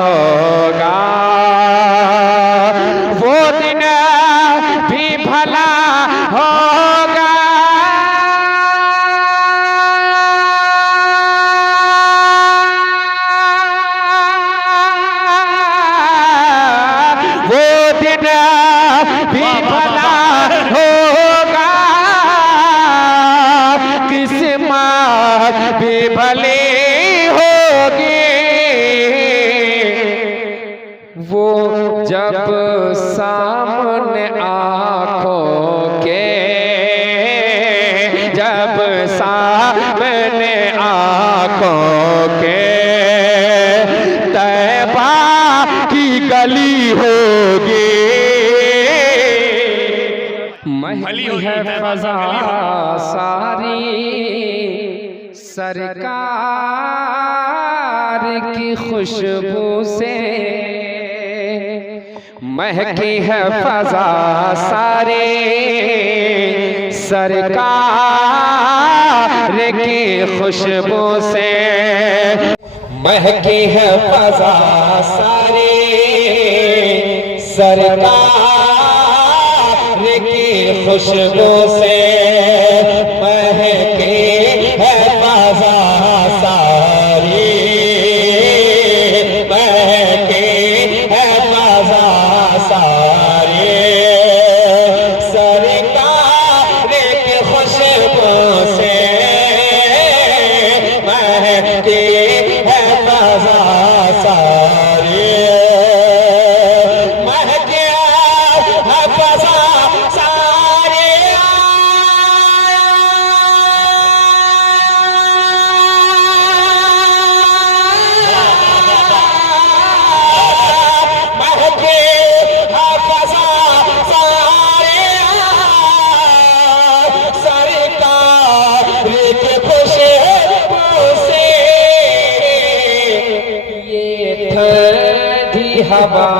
होगा, वो दिन भी भला होगा। वो दिन भी भला होगा, किस्मत भी भली होगी। वो जब सामने आँखों के, जब सामने आँखों के तैबा की गली होगी। महली है फज़ा सारी सरकार की खुशबू से, महकी है फज़ा सारी सरकार की खुशबू से, महकी है फज़ा सारी सरकार की खुशबू से, महकी है फज़ा सारी, महकी है फज़ा सारी सरकार की खुशबू से, महकी है फज़ा सारी, महकी है फज़ा सारी, महकी है फज़ा सारी सरकार की खुशबू से, ये ठंडी हवा